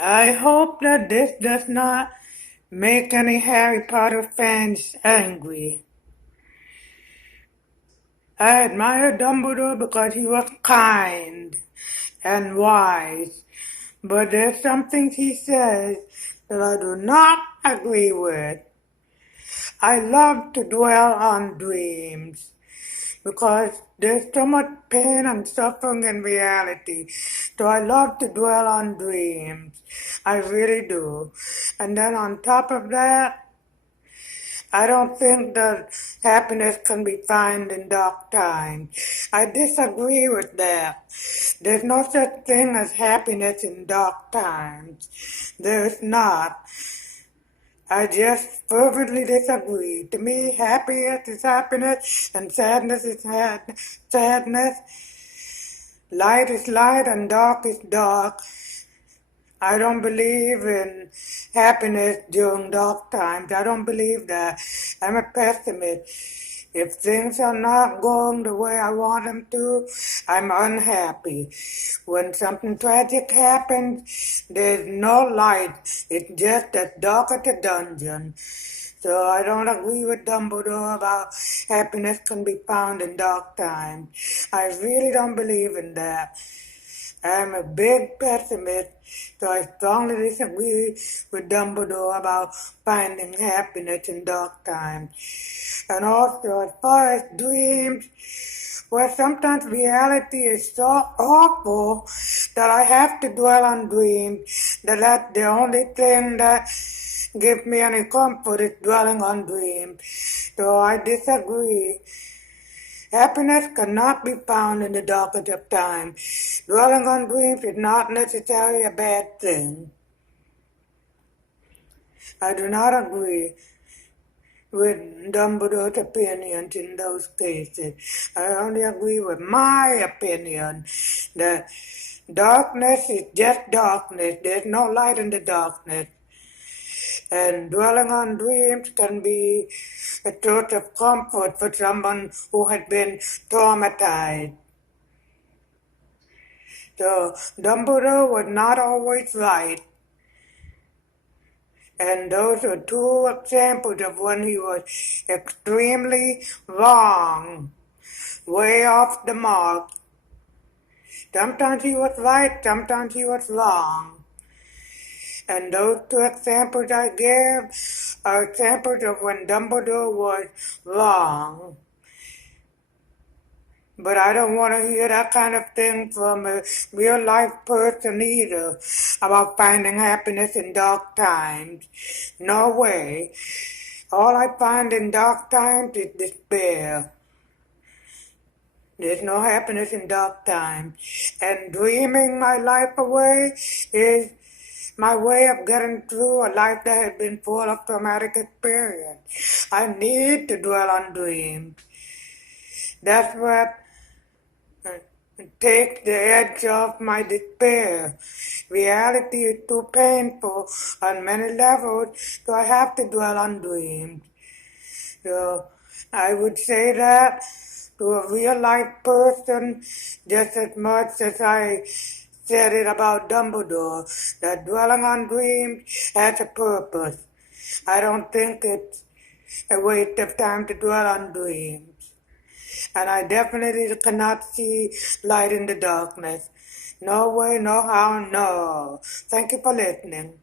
I hope that this does not make any Harry Potter fans angry. I admire Dumbledore because he was kind and wise, but there's some things he says that I do not agree with. I love to dwell on dreams because there's so much pain and suffering in reality. So I love to dwell on dreams. I really do. And then on top of that, I don't think that happiness can be found in dark times. I disagree with that. There's no such thing as happiness in dark times. There is not. I just fervently disagree. To me, happiness is happiness and sadness is sadness. Light is light and dark is dark. I don't believe in happiness during dark times. I don't believe that. I'm a pessimist. If things are not going the way I want them to, I'm unhappy. When something tragic happens, there's no light. It's just as dark as a dungeon. So I don't agree with Dumbledore about happiness can be found in dark times. I really don't believe in that. I'm a big pessimist, so I strongly disagree with Dumbledore about finding happiness in dark times. And also, as far as dreams, well, sometimes reality is so awful that I have to dwell on dreams. That's the only thing that gives me any comfort is dwelling on dreams. So I disagree. Happiness cannot be found in the darkest of time. Dwelling on dreams is not necessarily a bad thing. I do not agree with Dumbledore's opinions in those cases. I only agree with my opinion that darkness is just darkness. There's no light in the darkness. And dwelling on dreams can be a source of comfort for someone who has been traumatized. So Dumbledore was not always right. And those are two examples of when he was extremely wrong, way off the mark. Sometimes he was right, sometimes he was wrong. And those two examples I gave are examples of when Dumbledore was wrong. But I don't want to hear that kind of thing from a real life person either about finding happiness in dark times. No way. All I find in dark times is despair. There's no happiness in dark times. And dreaming my life away is my way of getting through a life that has been full of traumatic experience. I need to dwell on dreams. That's what takes the edge off my despair. Reality is too painful on many levels, so I have to dwell on dreams. So I would say that to a real life person just as much as I said it about Dumbledore, that dwelling on dreams has a purpose. I don't think it's a waste of time to dwell on dreams. And I definitely cannot see light in the darkness. No way, no how, no. Thank you for listening.